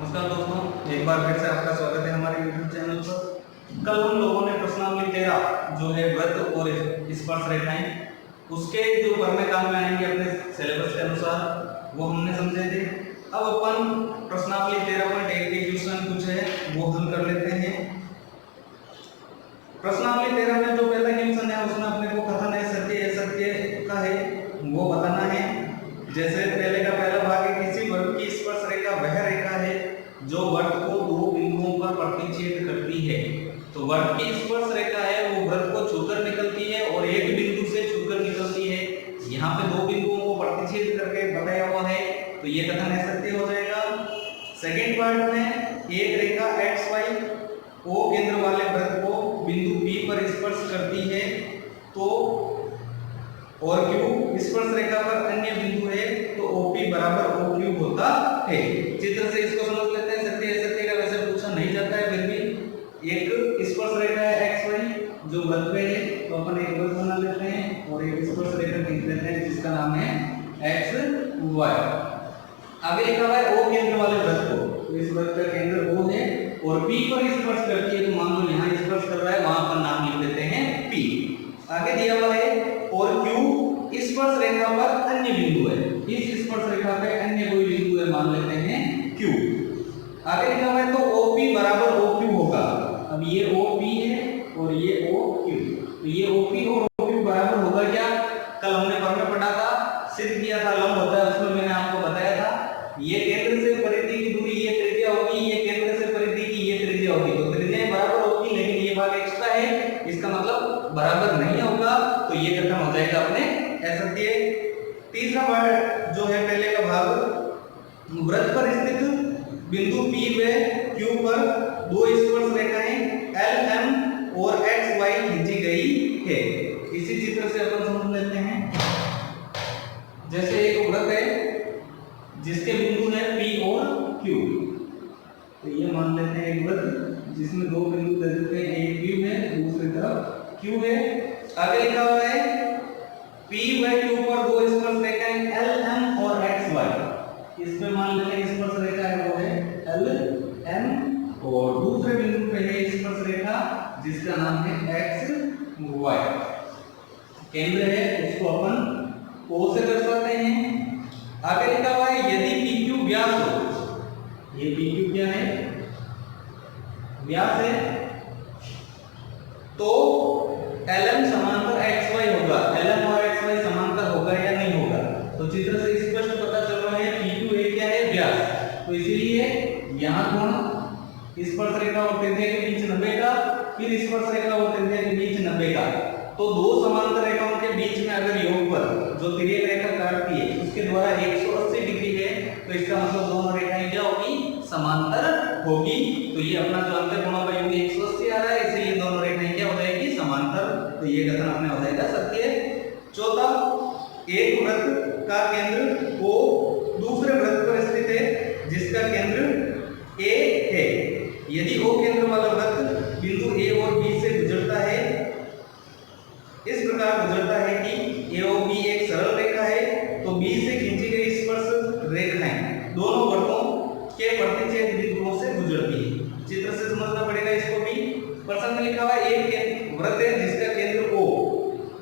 नमस्कार दोस्तों, एक बार फिर से आपका स्वागत है हमारे YouTube चैनल पर। कल हम लोगों ने प्रश्नावली 13 जो है वृत्त और स्पर्श रेखाएं, उसके जो करने काम में आएंगे अपने सिलेबस के अनुसार वो हमने समझे थे। अब अपन प्रश्नावली 13.1 के क्वेश्चन कुछ है वो हल कर लेते हैं। प्रश्नावली 13 में जो पहला क्वेश्चन है उसमें अपने को कथन है सत्य असत्य का है वो बताना है। जैसे पहले का पहला भाग है, किसी वर्ग की स्पर्श रेखा वह रेखा है जो वर्ग को दो बिंदुओं पर प्रतिच्छेद करती है। तो वर्ग की स्पर्श रेखा है वो वृत्त को छूकर निकलती है और एक बिंदु से छूकर निकलती है। यहाँ पे दो बिंदुओं को प्रतिच्छेद करके बताया हुआ है, तो ये कथन है सत्य हो जाएगा। सेकेंड पार्ट में एक रेखा एक्स वाई ओ केंद्र वाले वृत्त को बिंदु P पर स्पर्श करती है तो और Q स्पर्श रेखा पर अन्य बिंदु है तो OP बराबर OQ होता है। चित्र से इसको समझ लेते हैं। सत्य असत्य का वैसे पूछा नहीं जाता है, फिर भी एक स्पर्श रेखा है XY जो वृत्त पे है तो अपन एक वृत्त बना लेते हैं और एक स्पर्श रेखा खींच लेते हैं जिसका नाम है XY। आगे लिखा हुआ है O केंद्र वाले वृत्त को, तो इस वृत्त का केंद्र O है और P पर स्पर्श करती है, तो मान लो यहाँ स्पर्श कर रहा है वहां पर नाम लिख देते हैं P। आगे दिया हुआ है और Q स्पर्श रेखा पर अन्य बिंदु है, इस स्पर्श रेखा पे अन्य कोई बिंदु है मान लेते हैं Q। आगे लिखा हुआ है तो OP बराबर OQ होगा। अब ये OP है और ये OQ, तो ये OP और OQ बराबर होगा क्या? कल हमने पर पढ़ा था, सिद्ध किया था लंब होता है, उसमें मैंने आपको बताया था ये केंद्र से परिधि की दूरी ये त्रिज्या होगी, ये केंद्र से परिधि की ये त्रिज्या होगी, तो त्रिज्याएं बराबर होगी लेकिन ये भाग एक्स्ट्रा है, इसका मतलब बराबर नहीं होगा, तो ये खत्म हो जाएगा अपने असत्य। तीसरा पार्ट जो है पहले का भाग, वृत्त पर स्थित बिंदु P व Q पर दो स्पर्श रेखाएं L M और X Y खींची गई है। इसी चित्र से अपन समझ लेते हैं। जैसे एक वृत्त है जिसके बिंदु है P और Q, तो ये मान लेते हैं एक वृत्त जिसमें दो बिंदु दे देते हैं, एक P है दूसरी तरफ Q है। आगे लिखा हुआ है P व Q पर दो स्पर्श रेखाएं L M और X Y, इसमें मान लेते हैं स्पर्श रेखा है वो है L M और दूसरे बिंदु पे है स्पर्श रेखा जिसका नाम है X Y। केंद्र है उसको अपन O से दर्शाते हैं। आगे लिखा हुआ है यदि PQ व्यास हो, ये PQ क्या है? व्यास है, तो LM समांतर XY होगा। LM और XY समांतर होगा या नहीं होगा? तो चित्र से स्पष्ट पता चल रहा है PQ एक क्या है? व्यास। तो इसीलिए यहाँ कोण स्पर्श रेखा और त्रिज्या के बीच 90 का, फिर स्पर्श रेखा और त्रिज्या के बीच 90 का, तो दो समांतर रेखाओं के बीच में अगर योगफल जो तिर्यक रेखा काटती है उसके द्वारा 180 डिग्री है, तो इसका मतलब दोनों रेखाएं क्या होगी? समांतर होगी। तो ये अपना जो अंतर कोणों का योग 180 आ रहा है, इसलिए दोनों रेखाएं क्या हो जाएगी? समांतर। तो ये कथन अपने हो जाएगा सत्य। चौथा, एक वृत्त का केंद्र O दूसरे वृत्त पर स्थित है जिसका केंद्र A है। यदि O केंद्र वाला वृत्त बिंदु A और B से गुजरता है, इस प्रकार गुजरता है कि A और B एक सरल रेखा है, तो B से खींची गई स्पर्श रेखाएं दोनों वृत्तों के प्रतिच्छेद बिंदुओं से गुजरती है। चित्र से समझना पड़ेगा इसको भी। प्रश्न में लिखा हुआ है एक वृत्त है जिसका केंद्र O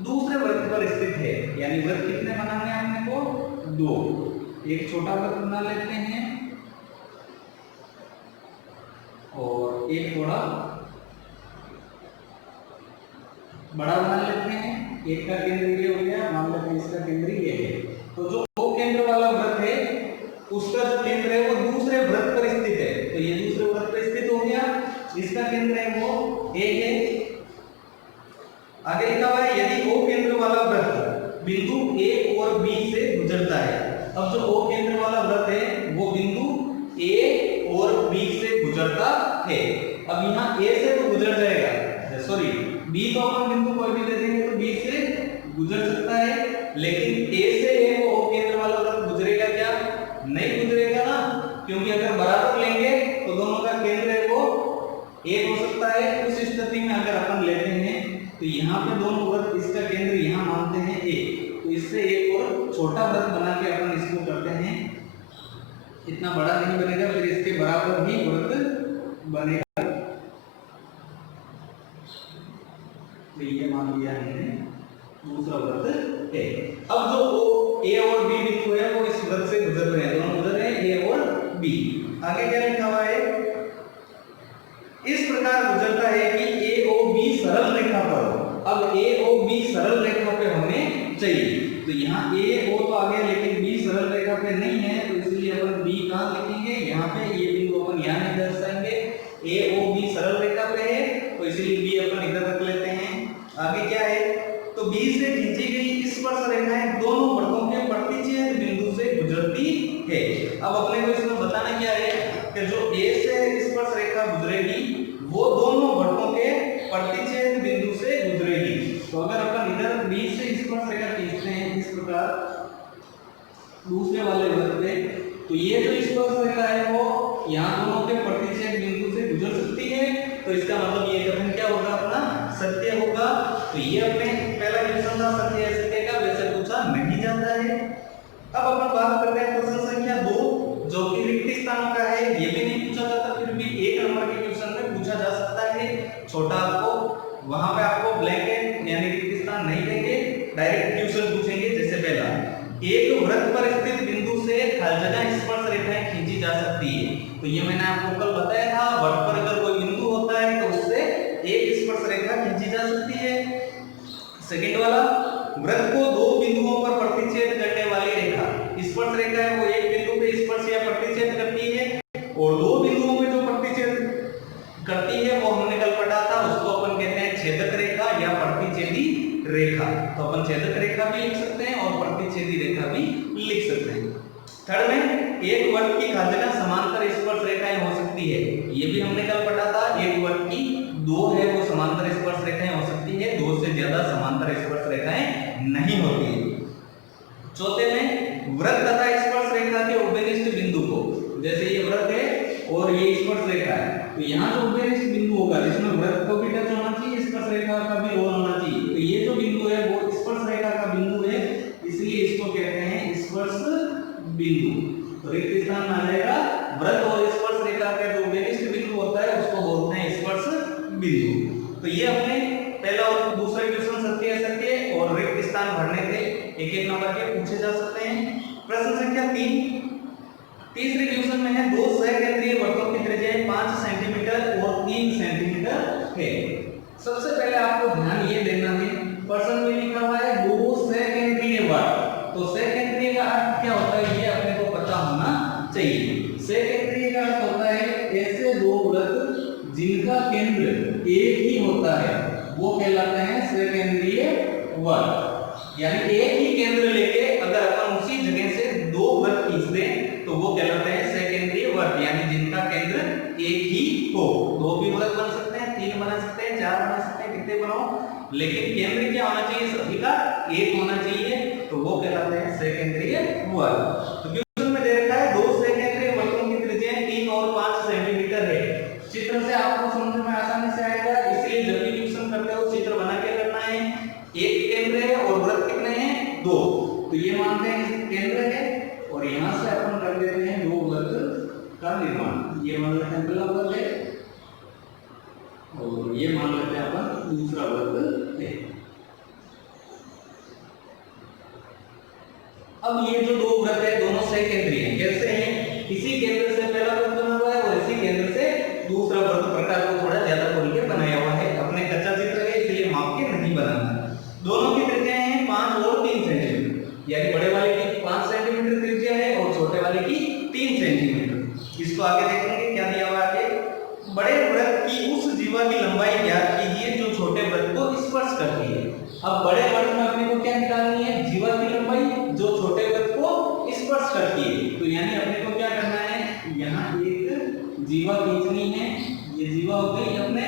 दूसरे वृत्त पर स्थित है, यानी वृत्त कितने बनाने हैं अपने को? दो। एक छोटा वृत्त बना लेते हैं और एक थोड़ा बड़ा बना लेते हैं। एक का केंद्र ये हो गया, मान लेते हैं इसका केंद्र ये है। तो जो O केंद्र वाला वृत्त है उसका जो केंद्र है वो दूसरे वृत्त पर स्थित है, तो ये दूसरे वृत्त पर स्थित हो गया, इसका केंद्र है वो A है। आगे लिखा हुआ है यदि O केंद्र वाला वृत्त बिंदु A और B से गुजरता है। अब जो O केंद्र वाला वृत्त है वो बिंदु A और B से गुजरता है। अब यहाँ A से तो गुजर जाएगा, सॉरी B तो अपन बिंदु कोई भी ले देंगे तो B से गुजर सकता है, लेकिन A से A वो O केंद्र वाला वृत्त गुजरेगा क्या? नहीं गुजरेगा ना, क्योंकि अगर बराबर लेंगे तो दोनों का केंद्र है वो एक हो सकता है। उस स्थिति में अगर अपन लेते हैं तो यहाँ पे दोनों वृत्त इसका केंद्र यहाँ मानते हैं A, तो इससे एक और छोटा वृत्त बना के अपन इसको करते हैं इतना बड़ा नहीं बनेगा, फिर इसके बराबर ही वृत्त बनेगा। तो ये मान लिया हमने दूसरा वृत्त है। अब जो ए और बी बिंदु है वो इस वृत्त से गुजर रहे हैं, दोनों गुजर रहे हैं ए और बी। आगे क्या लिखा हुआ है, इस प्रकार गुजरता है कि ए ओ बी सरल रेखा पर हो। अब ए ओ बी सरल रेखा पे होने चाहिए, तो यहाँ ए ओ तो आ गया लेकिन बी सरल रेखा पे नहीं है, तो इसलिए अपन बी कहाँ लिखेंगे, यहाँ पे ये बिंदु अपन यहाँ नहीं दर्शाएंगे। ए ओ बी सरल रेखा पे है तो इसलिए बी अपन इधर रख लेते हैं। आगे क्या है, तो बी से खींची गई स्पर्श रेखाएं दोनों वृत्तों के प्रतिच्छेद बिंदु से गुजरती है। अब अपने को इसमें बताना क्या है कि जो ए से स्पर्श रेखा गुजरेगी वो दोनों वृत्तों के प्रतिच्छेद बिंदु से गुजरेगी। तो अगर अपन इधर बी से स्पर्श रेखा खींचते हैं इस प्रकार दूसरे वाले वृत्त पे, तो ये जो स्पर्श रेखा है वो यहाँ दोनों के प्रतिच्छेद बिंदु से गुजर सकती है, तो इसका मतलब ये कथन क्या होगा, अपना सत्य होगा। तो ये अपने पहला क्वेश्चन था सत्य असत्य का, वैसे पूछा नहीं जाता है। अब अपन बात करते हैं प्रश्न संख्या 2 जो कि रिक्त स्थानों का है। ये भी नहीं पूछा जाता, फिर भी 1 नंबर के क्वेश्चन में पूछा जा सकता है। छोटा आपको वहां पे आपको ब्लैंकेट यानी रिक्त स्थान नहीं देंगे, डायरेक्ट क्वेश्चन पूछेंगे। जैसे पहला, एक वृत्त पर स्थित बिंदु से हर जगह स्पर्श रेखाएं खींची जा सकती है। तो ये मैंने आपको कल बताया था, वृत्त पर अगर कोई बिंदु होता है तो उससे एक स्पर्श रेखा खींची जा सकती है। सेकंड वाला, वृत्त को दो बिंदुओं पर प्रतिच्छेद करने वाली रेखा, स्पर्श रेखा है वो एक बिंदु पे स्पर्श या प्रतिच्छेद करती है, और दो बिंदुओं में जो प्रतिच्छेद करती है वो हमने कल पढ़ा था, उसको अपन कहते हैं छेदक रेखा या प्रतिच्छेदी रेखा। तो अपन छेदक रेखा भी लिख सकते हैं और प्रतिच्छेदी रेखा भी लिख सकते हैं। थर्ड में, एक वृत्त की हर जगह समांतर स्पर्श रेखाएं हो सकती है। ये भी हमने कल पढ़ा था, एक वृत्त की दो है वो समांतर स्पर्श रेखाएं हो सकती है, दो से ज्यादा समांतर स्पर्श रेखाएं नहीं होती है। चौथे में, वृत्त तथा स्पर्श रेखा के उभयनिष्ठ बिंदु को, जैसे ये वृत्त है और ये स्पर्श रेखा है, तो यहाँ जो उभयनिष्ठ बिंदु होगा जिसमें वृत्त को भी टच होना चाहिए, स्पर्श रेखा का भी रोल होना चाहिए, तो ये जो बिंदु है वो स्पर्श रेखा का बिंदु है, इसलिए इसको कहते हैं स्पर्श बिंदु। तो रिक्त स्थान आ जाएगा, वृत्त और स्पर्श रेखा का जो उभयनिष्ठ बिंदु होता है उसको बोलते हैं स्पर्श बिंदु। तो ये अपने पहला और दूसरा क्वेश्चन सत्य असत्य और रिक्त स्थान भरने थे, एक एक नंबर के पूछे जा सकते हैं। प्रश्न संख्या 3, तीसरे क्वेश्चन में है, दो सहकेंद्रीय वृत्तों की त्रिज्याएं 5 सेंटीमीटर और 3 सेंटीमीटर है। सबसे पहले आपको ध्यान ये देना है, प्रश्न में लिखा हुआ है दो सहकेंद्रीय वृत्त, तो सहकेंद्रीय का अर्थ क्या होता है ये अपने को पता होना चाहिए। सहकेंद्रीय का अर्थ होता है ऐसे दो वृत्त जिनका केंद्र एक ही होता है वो कहलाते हैं सहकेंद्रीय वृत्त। यानी एक ही केंद्र लेके अगर अपन उसी जगह से दो वृत्त खींच दें तो वो कहलाते हैं सहकेंद्रीय वृत्त, यानी जिनका केंद्र एक ही हो। दो भी वृत्त बन सकते हैं, 3 बना सकते हैं, 4 बना सकते हैं, कितने बनाओ, लेकिन केंद्र क्या होना चाहिए, सभी का एक होना चाहिए, तो वो कहलाते हैं सहकेंद्रीय वृत्त। तो क्वेश्चन में दे रखा है दो सहकेंद्रीय वृत्तों की त्रिज्याएं 3 और 5 सेंटीमीटर है। चित्र से आपको समझ में आसानी से आएगा, इसलिए जब भी क्वेश्चन करते हो चित्र बना के करना है। एक केंद्र है और वृत्त कितने हैं, 2, तो ये मानते हैं केंद्र है और यहां से अपन कर देते हैं दो वृत्त का निर्माण। ये मान लेते हैं पहला वृत्त है और ये मान लेते हैं अपन दूसरा वृत्त है। अब ये जो दो वृत्त है दोनों सहकेंद्रीय हैं, कैसे हैं, इसी केंद्र से पहला वृत्त बना हुआ है और इसी केंद्र से दूसरा वृत्त प्रकार को थोड़ा ज्यादा खोल के बनाया हुआ है। अपने कच्चा चित्र है इसलिए माप के नहीं बनाना। दोनों की त्रिज्याएं हैं 5 और 3 सेंटीमीटर, यानी बड़े वाले की 5 सेंटीमीटर त्रिज्या है और छोटे वाले की 3 सेंटीमीटर। इसको आगे देखेंगे क्या दिया हुआ है, बड़े वृत्त की उस जीवा की लंबाई ज्ञात कीजिए जो छोटे वृत्त को स्पर्श करती है। अब बड़े वृत्त में अपने को क्या निकालनी है, जीवा की लंबाई जो छोटे वृत्त को स्पर्श करती है। तो यानी अपने को क्या करना है, यहाँ एक जीवा खींचनी है, ये जीवा हो गई अपने,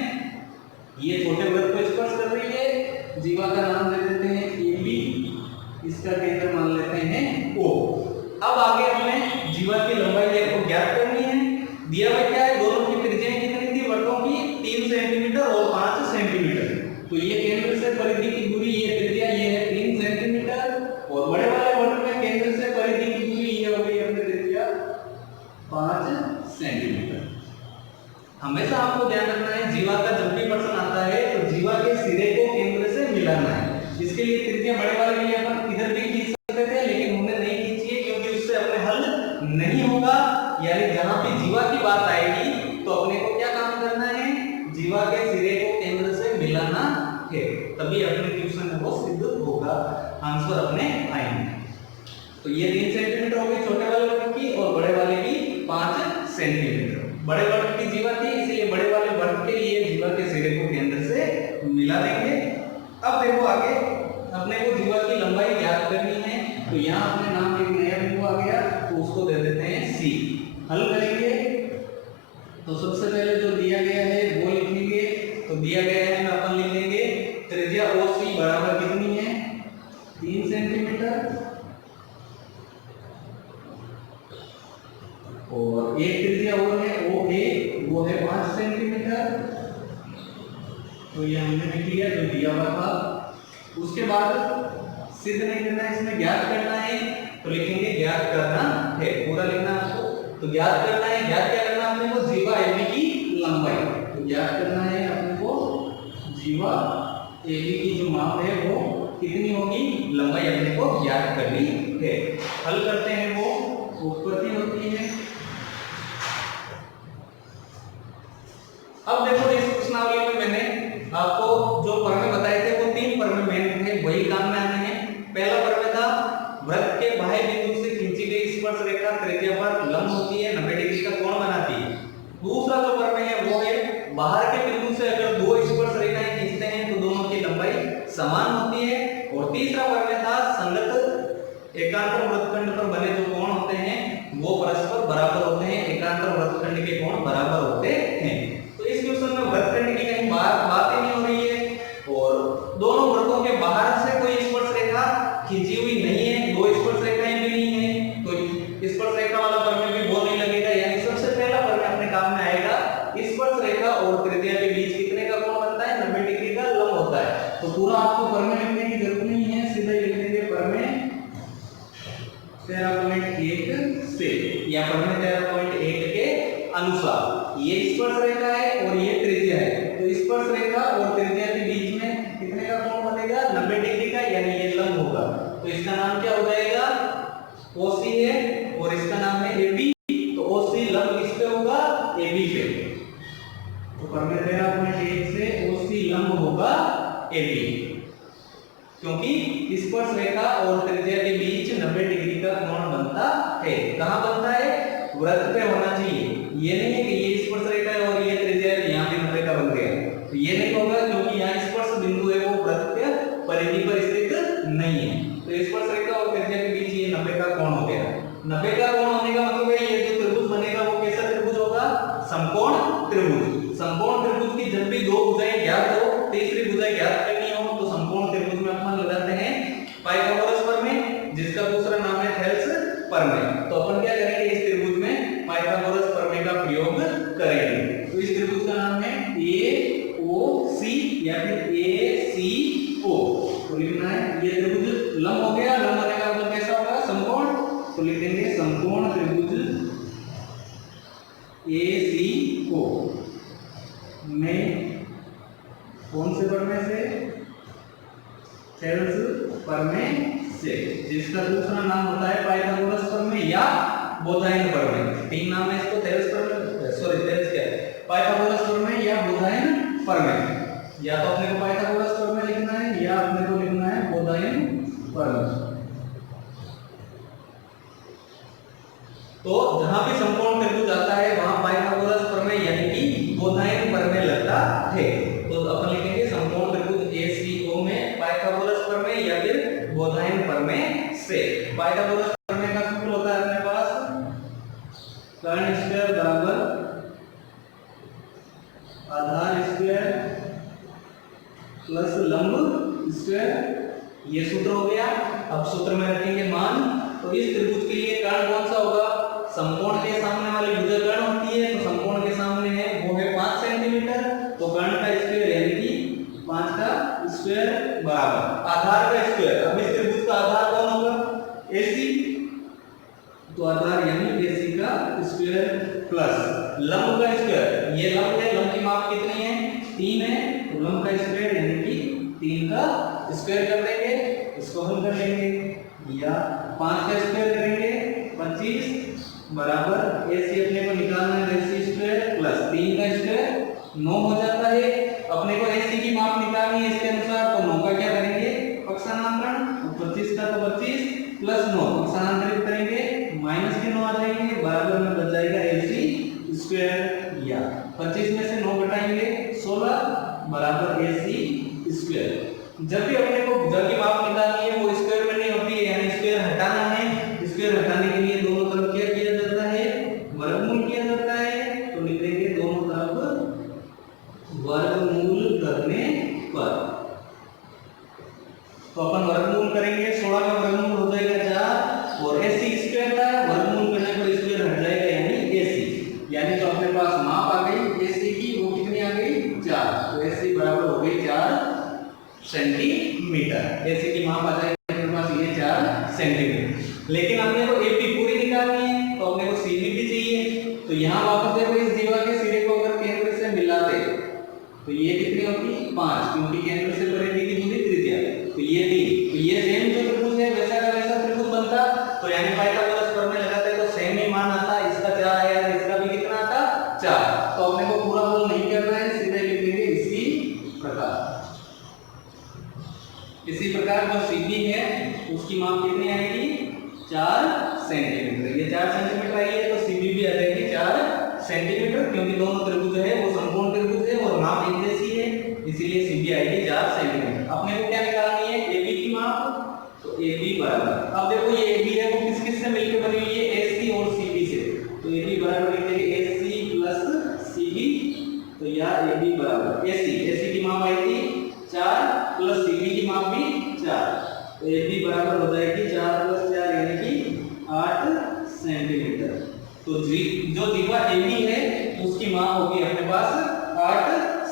ये छोटे वृत्त को स्पर्श कर रही है, जीवा का नाम दे देते हैं AB, इसका केंद्र मान लेते हैं O। अब आगे हमें जीवा की लंबाई को ज्ञात करनी है। दिया हुआ क्या है, दोनों की त्रिज्याएं कितनी थी वृत्तों की, 3 सेंटीमीटर और 5 सेंटीमीटर। तो ये केंद्र से परिधि की दूरी, ये त्रिज्या ये है 3 सेंटीमीटर और बड़े वाले वृत्त में केंद्र से परिधि की दूरी ये हो गई अपनी त्रिज्या 5 सेंटीमीटर। हमेशा आपको ध्यान रखना है, जीवा का जब भी प्रश्न आता है तो जीवा के सिरे को केंद्र से मिलाना है। इसके लिए त्रिज्या बड़े वाले के लिए अपन इधर भी खींच सकते थे, लेकिन हमने नहीं खींची है क्योंकि उससे अपने हल नहीं होगा। यानी जहां भी जीवा की बात आएगी तो अपने को क्या काम करना है, जीवा के सिरे को केंद्र से मिलाना है, तभी अपने क्वेश्चन वो सिद्ध होगा, आंसर अपने आएंगे। तो ये 3 सेंटीमीटर हो गई छोटे वाले वर्ग की, और बड़े वाले की 5 सेंटीमीटर। बड़े वर्ग की जीवा थी, इसलिए बड़े वाले वर्ग के लिए जीवा के सिरे को केंद्र से मिला देंगे। अब देखो आगे अपने को जीवा की लंबाई ज्ञात करनी है, तो यहाँ अपने नाम एक नया बिंदु आ गया, तो उसको दे देते हैं सी। हल करेंगे तो सबसे पहले जो दिया गया है वो लिखेंगे, तो दिया गया है अपन लिख लेंगे त्रिज्या OC बराबर कितनी है, 3 सेंटीमीटर, और एक त्रिज्या और है OA, वो है 5 सेंटीमीटर। तो ये हमने लिख लिया जो दिया हुआ था। उसके बाद सिद्ध नहीं करना है, इसमें ज्ञात करना है, तो लिखेंगे ज्ञात करना है, पूरा लिखना आपको। तो ज्ञात करना है, ज्ञात क्या करना है अपने को, जीवा AB की लंबाई। तो ज्ञात करना है अपने को जीवा AB की जो माप है वो कितनी होगी, लंबाई अपने को ज्ञात करनी है। हल करते हैं, वो उत्पत्ति होती है। अब देखो इस प्रश्नावली में मैंने आपको जो प्रमेय बताए थे वो 3 प्रमेय मेन थे, वही काम में आने हैं। पहला प्रमेय था वृत्त के बाह्य बिंदु से खींची गई स्पर्श रेखा त्रिज्या पर लंब होती है, 90 डिग्री का कोण बनाती है। दूसरा जो प्रमेय है वो है बाहर के बिंदु से अगर 2 स्पर्श रेखाएं खींचते हैं तो दोनों की लंबाई समान होती है। और तीसरा प्रमेय था संगत एकांतर वृत्तखंड पर बने जो कोण होते हैं वो परस्पर बराबर होते हैं, एकांतर वृत्तखंड के कोण बराबर होते हैं। तो इस क्वेश्चन में वृत्तखंड की कहीं बात ही नहीं हो रही है, और दोनों वृत्तों के बाहर से कोई स्पर्श रेखा खींची हुई नहीं है, 2 स्पर्श रेखाएं भी नहीं है, तो स्पर्श रेखा वाला प्रमेय भी वो नहीं लगेगा। यानी सबसे पहला प्रमेय अपने काम में आएगा, स्पर्श रेखा और त्रिज्या के बीच कितने का कोण बनता है, 90 डिग्री का लंब होता है। तो पूरा आपको प्रमेय लिखने की जरूरत नहीं है, सीधा लिख देंगे प्रमेय 13.1 से, या प्रमेय 13.1 के अनुसार ये स्पर्श रेखा है और ये त्रिज्या है, तो स्पर्श रेखा और त्रिज्या के बीच में कितने का कोण बनेगा, 90 डिग्री का, यानी ये लंब होगा। तो इसका नाम क्या हो जाएगा, OC है, और इसका नाम है AB। तो OC लंब किस पे होगा, AB पे। तो प्रमेय 13.1 से OC लंब होगा AB, क्योंकि स्पर्श रेखा और त्रिज्या के बीच 90 डिग्री का कोण बनता है। कहां बनता है, वृत्त पे होना चाहिए। ये नहीं है कि ये स्पर्श रेखा है और ये त्रिज्या है, यहाँ भी 90 का बन गया, तो ये नहीं होगा, क्योंकि यहाँ स्पर्श बिंदु है वो वृत्त के परिधि पर स्थित नहीं है। तो स्पर्श रेखा और त्रिज्या के बीच ये 90 का कोण हो गया। 90 का कोण होने का मतलब है ये जो त्रिभुज बनेगा वो कैसा त्रिभुज होगा, समकोण त्रिभुज। समकोण त्रिभुज की जब भी 2 भुजाएं ज्ञात हो, तीसरी भुजा ज्ञात करनी हो, तो समकोण त्रिभुज में अपन लगाते हैं पाइथागोरस प्रमेय, जिसका दूसरा नाम है थेल्स प्रमेय। तो अपन क्या करेंगे, इस त्रिभुज में पाइथागोरस प्रमेय का प्रयोग करेंगे। तो इस त्रिभुज का नाम है AOC या फिर ACO। तो लिखना है, ये त्रिभुज लंब हो गया, लंब होने का मतलब कैसा होगा, समकोण। तो लिख देंगे समकोण त्रिभुज ACO में कौन से प्रमेय से, थेल्स प्रमेय से, जिसका दूसरा नाम होता है पाइथागोरस प्रमेय या बोधायन प्रमेय। 3 नाम है इसको, थेल्स प्रमेय, सॉरी थेल्स क्या है, पाइथागोरस प्रमेय या बोधायन प्रमेय। या तो अपने को पाइथागोरस प्रमेय लिखना है या अपने को लिखना है बोधायन प्रमेय। तो जहां भी समकोण त्रिभुज आता है वहां पाइथागोरस प्रमेय यानी कि बोधायन प्रमेय लगता है। तो अपन लिखेंगे समकोण त्रिभुज ACO में पाइथागोरस प्रमेय या फिर बोधायन प्रमेय से। पाइथागोरस प्रमेय का सूत्र होता है अपने पास कर्ण स्क्वायर बराबर आधार स्क्वायर प्लस लंब स्क्वायर, ये सूत्र हो गया। अब सूत्र में रखेंगे मान। तो इस त्रिभुज के लिए कर्ण कौन सा होगा, समकोण के सामने वाली भुजा कर्ण होती है, तो समकोण के सामने है वो है 5 सेंटीमीटर। तो कर्ण का स्क्वायर यानी कि 5 का स्क्वायर बराबर आधार का स्क्वायर। अब इस त्रिभुज का आधार कौन होगा, AC। तो आधार यानी AC का स्क्वायर स्क्वायर प्लस लंब का स्क्वायर, ये लंब है, लंब की माप कितनी है 3 है, तो लंब का स्क्वायर यानी कि 3 का स्क्वायर कर देंगे, इसको हल कर लेंगे, या 5 का स्क्वायर करेंगे 25 बराबर AC अपने को निकालना है AC स्क्वायर प्लस 3 का स्क्वायर 9 हो जाता है। अपने को AC की माप निकालनी है इसके अनुसार, तो 9 का क्या करेंगे पक्षांतरण, 25 का तो 25 प्लस 9 पक्षांतरित करेंगे माइनस के 9 आ जाएंगे, बराबर में बच जाएगा AC स्क्वायर, या 25 में से 9 घटाएंगे 16 बराबर AC स्क्वायर। जब भी अपने को भुजा की माप निकालनी है वो स्क्वायर में नहीं होती है, यानी स्क्वायर हटाना है, स्क्वायर हटाने के लिए दोनों तरफ क्या किया जाता है वर्गमूल किया जाता है, तो लिख देंगे दोनों तरफ वर्गमूल करने पर, तो अपन वर्गमूल करेंगे 16 का वर्गमूल हो जाएगा 4 और AC स्क्वायर का वर्गमूल करने पर स्क्वायर हट जाएगा यानी AC, यानी जो अपने पास माप आ गई AC की वो कितनी आ गई 4, तो AC बराबर हो गई 4 सेंटीमीटर। AC की माप आ जाएगी अपने पास ये 4 सेंटीमीटर। लेकिन अपने को AP पूरी निकालनी है तो अपने को CB भी चाहिए, तो यहाँ वापस देखो इस जीवा के सिरे को अगर केंद्र से मिलाते तो ये कितनी होती 5, क्योंकि केंद्र से परिधि की दूरी त्रिज्या, तो ये 3, तो ये सेम जो त्रिभुज है वैसा का वैसा त्रिभुज बनता, तो यानी पाइथागोरस प्रमेय लगाते तो सेम ही मान आता, इसका 4 आया इसका भी कितना आता 4, तो अपने को पूरा हल नहीं करना है, सीधे लिख देंगे इसी प्रकार जो CB है उसकी माप कितनी आएगी 4 सेंटीमीटर, ये 4 सेंटीमीटर आई है तो CB भी आ जाएगी 4 सेंटीमीटर, क्योंकि दोनों त्रिभुज है वो समकोण त्रिभुज है और माप एक जैसी है, इसीलिए CB आएगी 4 सेंटीमीटर। अपने को क्या निकालनी है AB की माप, तो AB बराबर, अब देखो ये AB है वो किस किस से मिलकर बनी हुई है AC और CB से, तो AB बराबर लिख देंगे AC प्लस CB, तो यह AB बराबर AC की माप आई थी 4 प्लस CB की माप भी 4, तो AB बराबर हो जाएगी 4 प्लस 4 यानी कि 8 सेंटीमीटर। तो जो जीवा AB है उसकी माप होगी अपने पास 8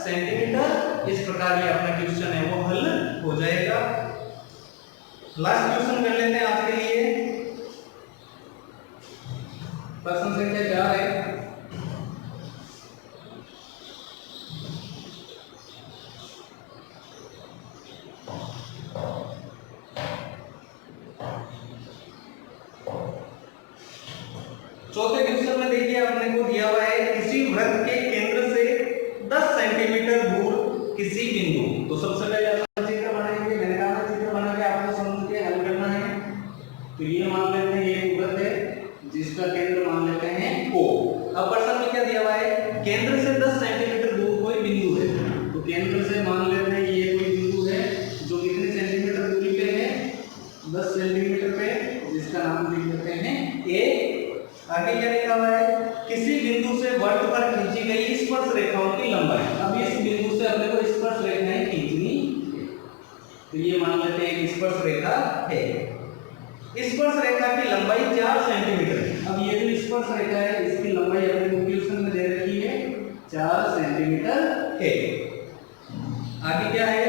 सेंटीमीटर। इस प्रकार ये अपना क्वेश्चन है वो हल हो जाएगा। लास्ट क्वेश्चन कर लेते हैं आज के लिए, प्रश्न संख्या 4 है। चौथे क्वेश्चन में देखिए अपने को दिया हुआ है किसी वृत्त के केंद्र से 10 सेंटीमीटर दूर किसी बिंदु, तो सबसे पहले अपना चित्र बनाएंगे, मैंने कहा चित्र बना के आपको समझ के हल करना है। तो ये मान लेते हैं ये वृत्त है जिसका केंद्र मान लेते हैं O। अब प्रश्न में क्या दिया हुआ है केंद्र से 10 सेंटीमीटर दूर कोई बिंदु है, तो केंद्र से मान लेते हैं ये कोई बिंदु है जो कितने सेंटीमीटर दूरी पे है 10 सेंटीमीटर पे, जिसका नाम लिख देते हैं A। आगे क्या लिखा हुआ है किसी बिंदु से वृत्त पर खींची गई स्पर्श रेखाओं की लंबाई, अब इस बिंदु से अपने को स्पर्श रेखाएं खींचनी है, तो ये मान लेते हैं कि स्पर्श रेखा है, स्पर्श रेखा की लंबाई 4 सेंटीमीटर है। अब ये जो स्पर्श रेखा है इसकी लंबाई अपने को क्वेश्चन में दे रखी है 4 सेंटीमीटर है। आगे क्या है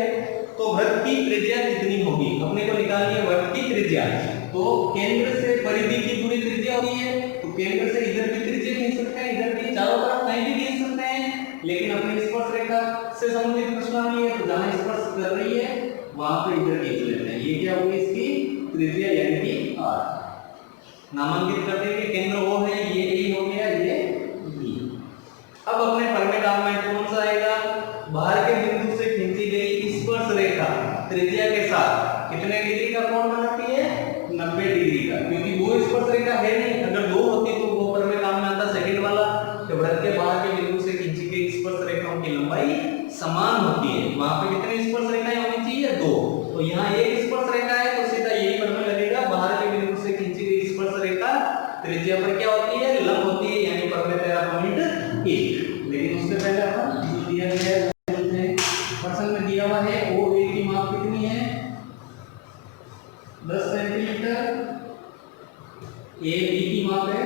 तो वृत्त की त्रिज्या कितनी होगी, अपने को निकालनी है वृत्त की त्रिज्या, तो केंद्र से परिधि की दूरी त्रिज्या होती है, तो केंद्र से इधर भी त्रिज्या खींच सकते हैं, इधर भी चारों तरफ कहीं भी खींच सकते हैं, लेकिन अपने स्पर्श रेखा से संबंधित प्रश्नावली है तो जहां स्पर्श कर रही है वहां पे इधर खींच लेते हैं, ये क्या होगी इसकी त्रिज्या यानी कि R। नामांकित कर देंगे केंद्र वो है ये A हो गया ये B। अब अपने प्रमेय काम में कौन सा आएगा बाहर के बिंदु से खींची गई स्पर्श रेखा त्रिज्या के साथ कितने डिग्री का कोण बनाती है 90 डिग्री का, क्योंकि वो स्पर्श रेखा है नहीं, अगर दो होती तो वो प्रमेय काम में आता सेकंड वाला, तो वृत्त के बाहर के बिंदु से खींची गई स्पर्श रेखाओं की लंबाई समान होती है, वहां पे कितनी स्पर्श रेखाएं होनी चाहिए 2, तो यहाँ एक स्पर्श रेखा है तो सीधा यही प्रमेय लगेगा बाहर के बिंदु से खींची गई स्पर्श रेखा त्रिज्या पर क्या होती है लंब होती है, यानी प्रमेय 13.1। लेकिन उससे पहले अपन जो दिया गया है प्रश्न में दिया हुआ है OA की माप कितनी है 10 सेंटीमीटर, AB की माप है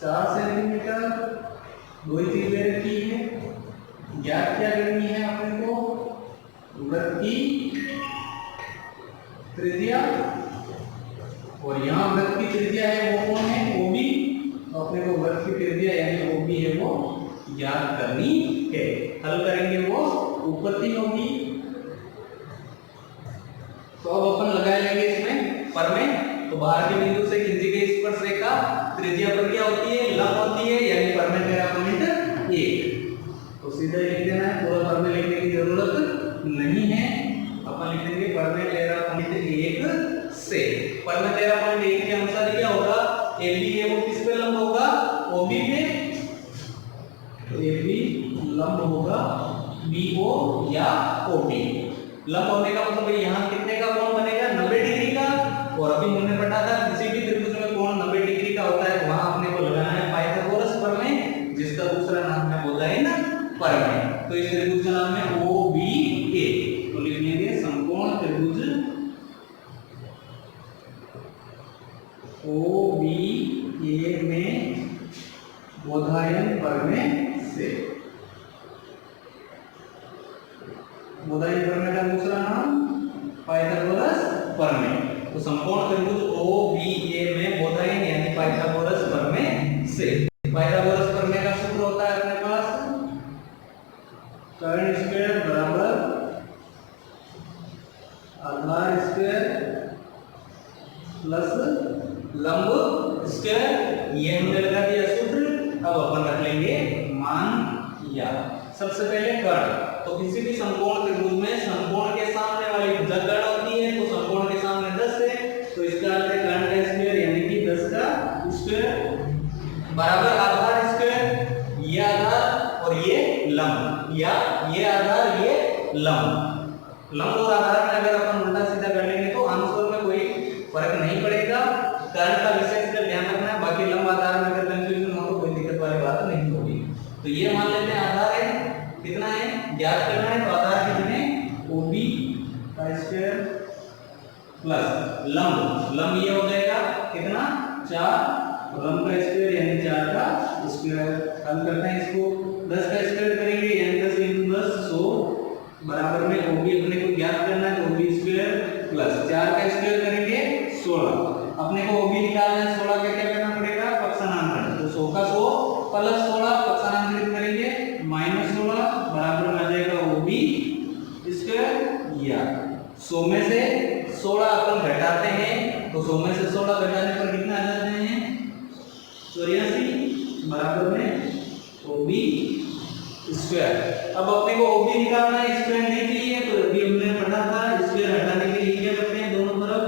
4 सेंटीमीटर, दो ही चीज दे रखी है, ज्ञात क्या करनी है अपने को वृत्त की त्रिज्या और यहाँ वृत्त की त्रिज्या है वो कौन है, OB। तो अपने को वृत्त की त्रिज्या यानी OB है वो ज्ञात करनी है। हल करेंगे वो उत्पत्ति होगी। तो अब अपन लगा लेंगे इसमें पर में। तो बाहर के बिंदु से खींची गई स्पर्श रेखा त्रिज्या पर क्या होती है, लंब होती है, यानी पर में मेरा पॉइंट 1। तो सीधा लिख देना है, पूरा पर में लिखने की जरूरत नहीं है। अपन लिख देंगे पर में मेरा पॉइंट 1 से। पर में मेरा पॉइंट 1 के अनुसार क्या होगा, AB है वो किस पे लंब होगा, OB पे। तो AB लंब होगा BO या OB। लंब होने का मतलब यहाँ कितने का कोण बनेगा, 90 डिग्री का। और अभी हमने पढ़ा था किसी भी त्रिभुज में कोण 90 डिग्री का होता है, वहां अपने को लगाना है पाइथागोरस प्रमेय, जिसका दूसरा नाम है बोधायन प्रमेय। तो इस त्रिभुज का नाम है OBA। तो लिख लेंगे समकोण त्रिभुज OBA में बोधायन प्रमेय से। बोधायन प्रमेय का दूसरा नाम पाइथागोरस प्रमेय। तो समकोण त्रिभुज OBA में बोधायन यानी पाइथागोरस प्रमेय से। पाइथागोरस प्रमेय का सूत्र होता है अपने पास कर्ण स्क्वायर बराबर आधार स्क्वायर प्लस लंब स्क्वायर। ये हमने लगा दिया सूत्र। अब अपन रख लेंगे मान या। सबसे पहले कर्ण। तो किसी भी समकोण त्रिभुज में समकोण के सामने वाली भुजा कर्ण होती है। तो समकोण के सामने 10 है, तो इसका अर्थ है कर्ण का स्क्वायर यानी कि 10 का स्क्वायर बराबर आधार स्क्वायर, ये आधार और ये लंब, या ये आधार ये लंब। लंब और आधार में अगर अपन उल्टा सीधा कर लेंगे तो आंसर में कोई फर्क नहीं पड़ेगा। कर्ण का विशेष कर ध्यान रखना है, बाकी लंब आधार में अगर कंफ्यूजन हो तो कोई दिक्कत वाली बात नहीं होगी। तो ये मान लेते हैं आधार है, कितना है ज्ञात करना है। तो आधार कितने, OB का स्क्वायर प्लस लंब, लंब ये हो जाएगा कितना 4, लंब का स्क्वायर यानी 4 का स्क्वायर। हल करते हैं इसको, 10 का स्क्वायर करेंगे यानी 10 × 10 100 बराबर में OB अपने को ज्ञात करना है। तो OB स्क्वायर प्लस 4 का स्क्वायर करेंगे 16। अपने को OB निकालना है, 16 का क्या करना पड़ेगा, पक्षांतरण। तो 100 का 100 प्लस 16 पक्षांतरित करेंगे -16 बराबर में आ जाएगा OB स्क्वायर या 100 में से 16 अपन घटाते हैं। तो 100 में से 16 घटाने पर कितना आ जाते हैं 84 बराबर में OB स्क्वायर। अब अपने को OB निकालना है, स्क्वायर नहीं चाहिए। तो अभी हमने पढ़ा था स्क्वायर हटाने के लिए क्या करते हैं, दोनों तरफ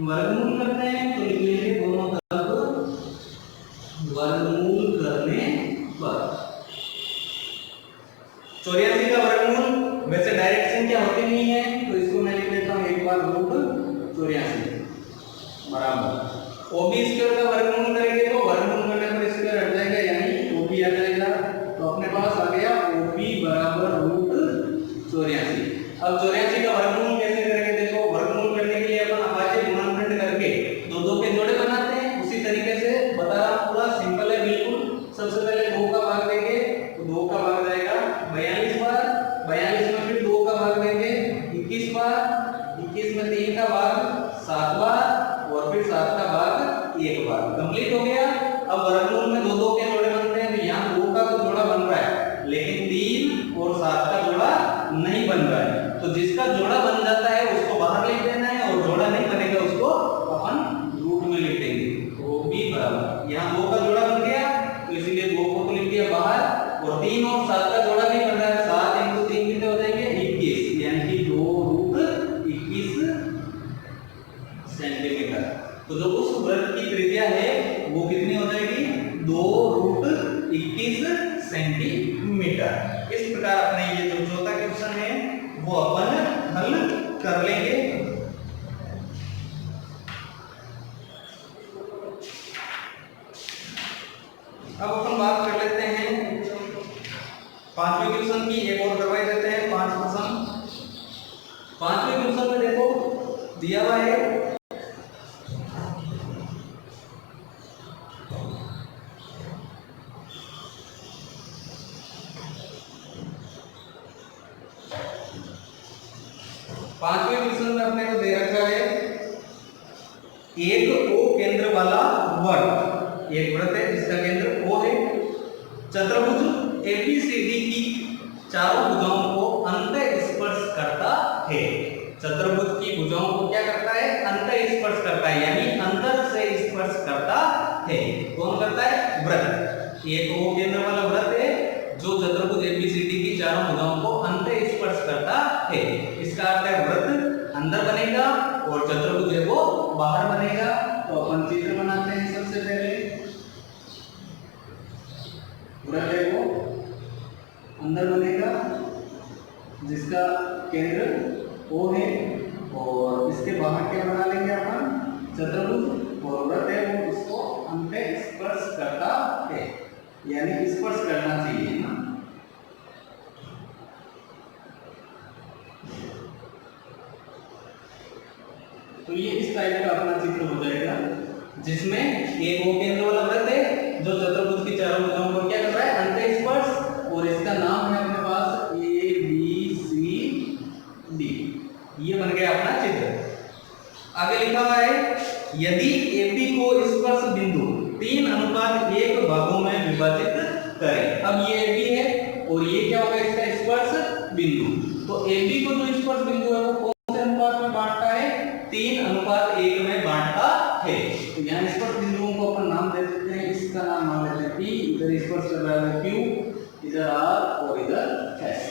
वर्गमूल करते हैं। तो लिख लीजिए दोनों तरफ वर्गमूल करने पर 84 का वर्गमूल वैसे डायरेक्शन क्या होती नहीं है, तो इसको मैं लिख लेता हूं एक बार √84 बराबर OB स्क्वायर का वर्गमूल करेंगे तो वर्गमूल करने पर स्क्वायर हट जाएगा यानी OB आ जाएगा। तो अपने पास आ गया OB बराबर √84। अब 84 का वर्गमूल कैसे करेंगे, देखो वर्गमूल करने के लिए अपन अभाज्य गुणनखंड करके दो के जोड़े बनाते हैं। उसी तरीके से बता रहा हूं, पूरा सिंपल है बिल्कुल। सबसे पहले 2 का भाग देंगे तो 2 का भाग जाएगा 42 बार, 42 में फिर 2 का भाग देंगे 21 बार, 21 में 3 का भाग 7 बार और फिर 7 का भाग 1 बार। कंप्लीट हो गया। अब वर्गमूल में 2 के जोड़े बनते हैं। तो यहाँ 2 का तो जोड़ा बन रहा है, लेकिन 3 और 7 का जोड़ा नहीं बन रहा है। तो जिसका जोड़ा बन जाता है उसको बाहर लिख देना है, और जोड़ा नहीं बनेगा उसको अपन रूट में लिख देंगे। OB बराबर यहाँ 2 का जोड़ा बन गया तो इसीलिए 2 को तो लिख दिया बाहर, और 3 और 7 का जोड़ा नहीं बन रहा है। 7 × 3 कितने हो जाएंगे 21, यानी कि 2√21 सेंटीमीटर। तो जो उस वृत्त की त्रिज्या है वो एक ओ केंद्र वाला वृत्त, एक वृत्त है जिसका केंद्र ओ है। चतुर्भुज एबीसीडी की चारों भुजाओं को अंत स्पर्श करता है। चतुर्भुज की भुजाओं को क्या करता है? अंत स्पर्श करता है, यानी अंदर से स्पर्श करता है। कौन करता है? वृत्त। एक ओ केंद्र वाला वृत्त है जो चतुर्भुज एबीसीडी की चारों भुजाओं को अंत स्पर्श करता है। इसका अर्थ है वृत्त अंदर बनेगा और चतुर्भुज है वो बाहर बनेगा। तो अपन चित्र बनाते हैं। सबसे पहले वृत्त है वो अंदर बनेगा जिसका केंद्र ओ है, और इसके बाहर क्या बना लेंगे अपन? चतुर्भुज। और वृत्त है वो इसको अंत स्पर्श करता है, यानी स्पर्श करना चाहिए ना। तो ये इस टाइप का अपना चित्र हो जाएगा जिसमें एक ओ केंद्र वाला वृत्त है जो चतुर्भुज की चारों भुजाओं को क्या कर रहा है? अंत स्पर्श। और इसका नाम है अपने पास ए बी सी डी। ये बन गया अपना चित्र। आगे लिखा हुआ है यदि एबी को स्पर्श बिंदु 3:1 भागों में विभाजित करें। अब ये एबी है और ये क्या होगा? इसका स्पर्श बिंदु। तो एबी को जो स्पर्श बिंदु है वो कौन से अनुपात में बांटता है? 3:1 में बांटता है। तो यहाँ स्पर्श बिंदुओं को अपन नाम दे देते हैं। इसका नाम मान लेते हैं P, इधर स्पर्श कर रहा है Q, इधर R और इधर S।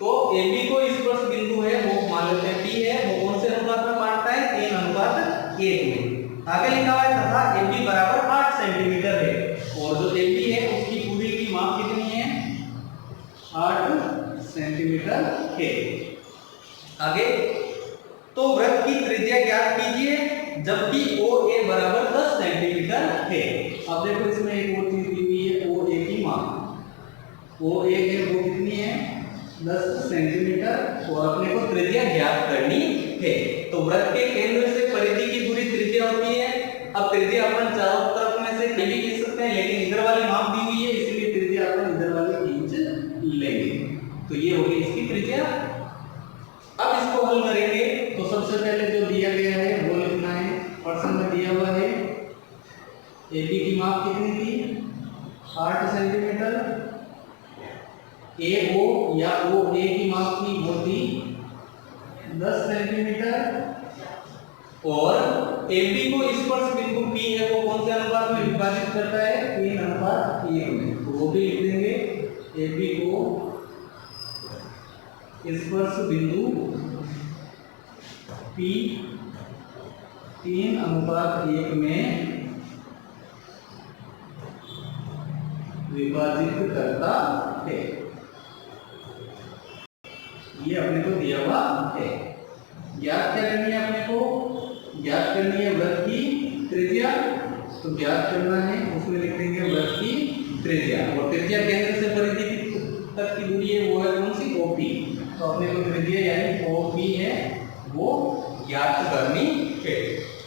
तो AB को स्पर्श बिंदु है वो मान लेते हैं P है, वो कौन से अनुपात में बांटता है? 3:1 में। आगे लिखा हुआ है तथा AB बराबर 8 सेंटीमीटर है। और जो AB है उसकी पूरी की माप कितनी है? 8 सेंटीमीटर है। आगे तो वृत्त की त्रिज्या ज्ञात कीजिए जबकि OA बराबर 10 सेंटीमीटर है। अब देखो इसमें एक और चीज दी हुई है, OA की माप। OA है वो कितनी है? 10 सेंटीमीटर। और अपने को त्रिज्या ज्ञात करनी है। तो वृत्त के केंद्र से परिधि की दूरी त्रिज्या होती है। अब त्रिज्या अपन चारों तरफ में से कहीं भी खींच सकते हैं, लेकिन इधर वाली माप दी हुई है इसलिए त्रिज्या अपन इधर वाली खींच लेंगे। तो ये होगी इसकी त्रिज्या। अब इसको हल करेंगे तो सबसे पहले जो दिया गया है वो लिखना है। प्रश्न में दिया हुआ है AB की माप कितनी थी? 8 सेंटीमीटर। AO या OA की माप की वो थी 10 सेंटीमीटर। और AB को स्पर्श बिंदु P है वो कौन से अनुपात में विभाजित करता है? 3:1 में। तो वो भी लिख देंगे AB को स्पर्श बिंदु P 3:1 में विभाजित करता है। ये अपने को दिया हुआ है। ज्ञात क्या करनी है अपने को? ज्ञात करनी है वृत्त की त्रिज्या। तो ज्ञात करना है उसमें लिख देंगे वृत्त की त्रिज्या। और त्रिज्या केंद्र से परिधि तक की दूरी है वो है कौन सी? OP। तो अपने को त्रिज्या यानी OP है वो ज्ञात करनी है।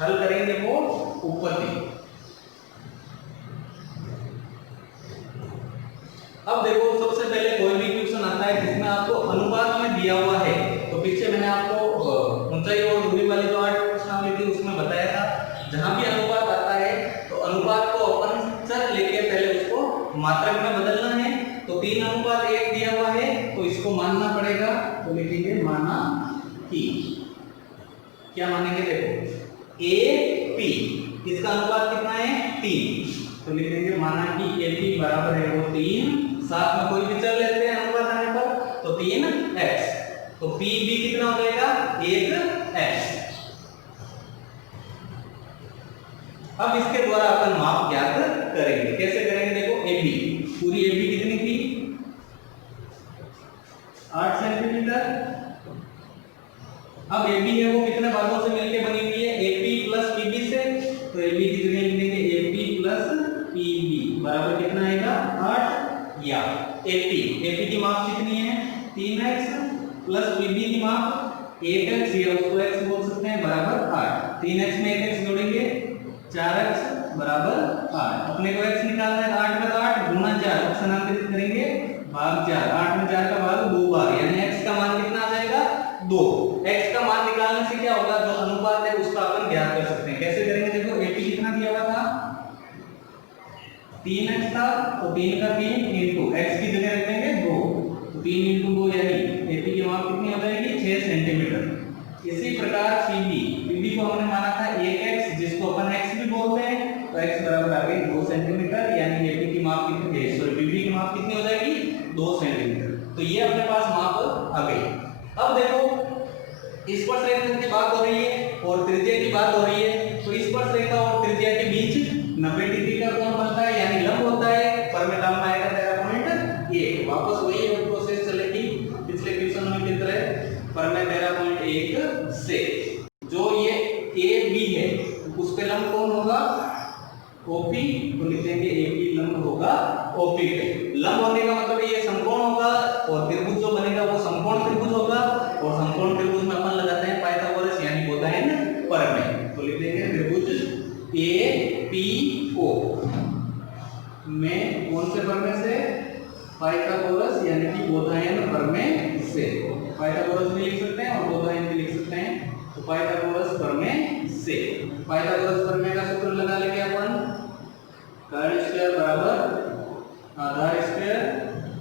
हल करेंगे वो ऊपर की। अब देखो सबसे पहले कोई भी क्वेश्चन आता है जिसमें आपको अनुपात में दिया हुआ है। तो पीछे मैंने आपको ऊंचाई और दूरी वाली जो 8 प्रश्नावली थी उसमें बताया था जहां भी अनुपात आता है तो अनुपात को अपन चर लेके पहले उसको मात्रक में बदलना है। तो 3:1 दिया हुआ है तो इसको मानना पड़ेगा। तो लिखेंगे माना कि। क्या मानेंगे? देखो AP इसका अनुपात कितना है? 3। तो लिख देंगे माना कि AP बराबर है वो 3। साथ में कोई भी चर लेते हैं अनुपात आने पर तो 3x। तो PB कितना हो जाएगा? 1x। अब इसके द्वारा अपन माप ज्ञात करेंगे। कैसे करेंगे? देखो AB पूरी AB कितनी थी? 8 सेंटीमीटर। अब AB है वो कितने भागों से मिलकर बनी हुई है? AP प्लस PB से। तो AB कितने लिखेंगे? AP प्लस PB बराबर कितना आएगा? 8। या AP की माप कितनी है? 3x प्लस PB की माप 8x या उसको x बोल सकते हैं बराबर 8। 3x में 1x जोड़ेंगे 4x बराबर 8। अपने को x निकालना है 8 में 8 गुना 4 स्थानांतरित करेंगे भाग 4। 8 में 4 का भाग 2 बार यानी x का मान कितना आ जाएगा? 2। x का मान निकालने से क्या होगा? जो अनुपात है उसका अपन ज्ञात कर सकते हैं। कैसे करेंगे? 3x था तो 3 का 3 इंटू x की जगह रख देंगे 2, तो 3 इंटू 2 यानी एपी की माप कितनी हो जाएगी 6 सेंटीमीटर। इसी प्रकार पीबी को हमने माना था 1x जिसको अपन x भी बोलते हैं, तो x बराबर आ गई 2 सेंटीमीटर, यानी एपी की माप कितनी है, सॉरी पीबी की माप कितनी हो जाएगी 2 सेंटीमीटर। तो ये अपने पास माप आ गई। अब देखो स्पर्शरेखा की बात हो रही है और त्रिज्या की बात हो रही है, तो स्पर्शरेखा और त्रिज्या के बीच 90 डिग्री का कोण बनता है, यानी लंब होता है, पर में लंब आएगा 13.1। वापस वही प्रोसेस चलेगी पिछले क्वेश्चन में की तरह, पर में 13.1 से जो ये ए बी है उस पे लंब कौन होगा ओपी, तो लिख देंगे एपी लंब होगा ओपी पे। लंब होने का मतलब ये समकोण होगा और त्रिभुज जो बनेगा वो समकोण त्रिभुज होगा, और समकोण त्रिभुज में अपन लगाते हैं पाइथागोरस यानी कोसाइन प्रमेय, तो लिख देंगे त्रिभुज ए पी ओ में कौन से प्रमेय से, पाइथागोरस यानी कि कोसाइन प्रमेय से। पाइथागोरस भी लिख सकते हैं और कोसाइन भी लिख सकते हैं, तो पाइथागोरस प्रमेय से। पाइथागोरस प्रमेय का सूत्र लगा लेंगे अपन, कर्ण स्क्वायर बराबर आधार स्क्वायर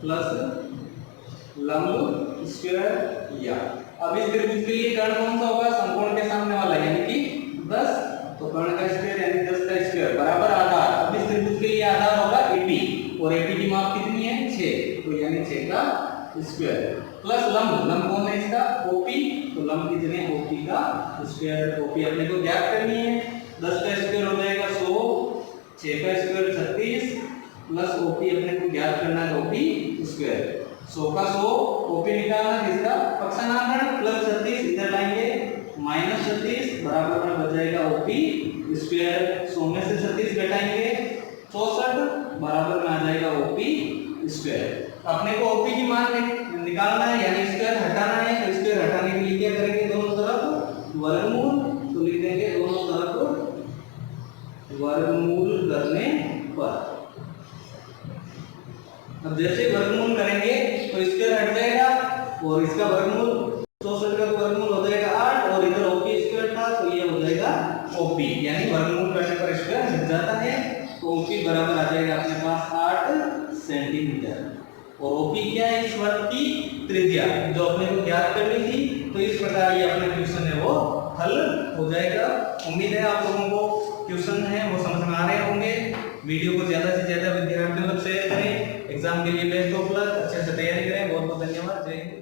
प्लस लंब स्क्वायर या। अब इस त्रिभुज के लिए कर्ण कौन सा होगा, समकोण के सामने वाला यानी कि 10, तो कर्ण का स्क्वायर यानी 10 का स्क्वायर बराबर आधार। अब इस त्रिभुज के लिए आधार होगा एपी, और एपी की माप कितनी है 6, तो यानी 6 का स्क्वायर प्लस लंब, लंब कौन है इसका ओपी, तो लंब की जगह ओपी का स्क्वायर। ओपी अपने को ज्ञात करनी है, 10 का स्क्वायर हो जाएगा 100, 6 का स्क्वायर 36 प्लस ओपी अपने को ज्ञात करना है ओपी स्क्वायर। 100 का 100 ओपी निकालना है, इसका पक्षांतरण प्लस 36 इधर लाएंगे माइनस 36 बराबर में बच जाएगा ओपी स्क्वायर। 100 में से 36 घटाएंगे 64 बराबर में आ जाएगा ओपी स्क्वायर। अपने को ओपी की मान निकालना है यानी स्क्वायर हटाना है, तो स्क्वायर हटाने के लिए क्या करेंगे, दोनों तरफ वर्गमूल, तो लिख देंगे दोनों तरफ वर्गमूल करने पर। अब जैसे वर्गमूल करेंगे तो स्क्वायर हट जाएगा और इसका वर्गमूल 64 का तो वर्गमूल हो जाएगा 8 और इधर ओपी स्क्वायर था तो ये हो जाएगा ओपी, यानी वर्गमूल करने पर स्क्वायर हट जाता है, तो ओपी बराबर आ जाएगा अपने पास 8 सेंटीमीटर। और ओपी क्या है, इस वर्ग की त्रिज्या जो अपने को ज्ञात करनी थी। तो इस प्रकार ये अपना क्वेश्चन है वो हल हो जाएगा। उम्मीद है आप लोगों को क्वेश्चन है वो समझ में आ रहे होंगे। वीडियो को ज्यादा से ज्यादा विद्यार्थियों तक शेयर करें। एग्जाम के लिए बेस्ट ऑफ लक, अच्छे से तैयारी करें। बहुत बहुत धन्यवाद। जय हिंद।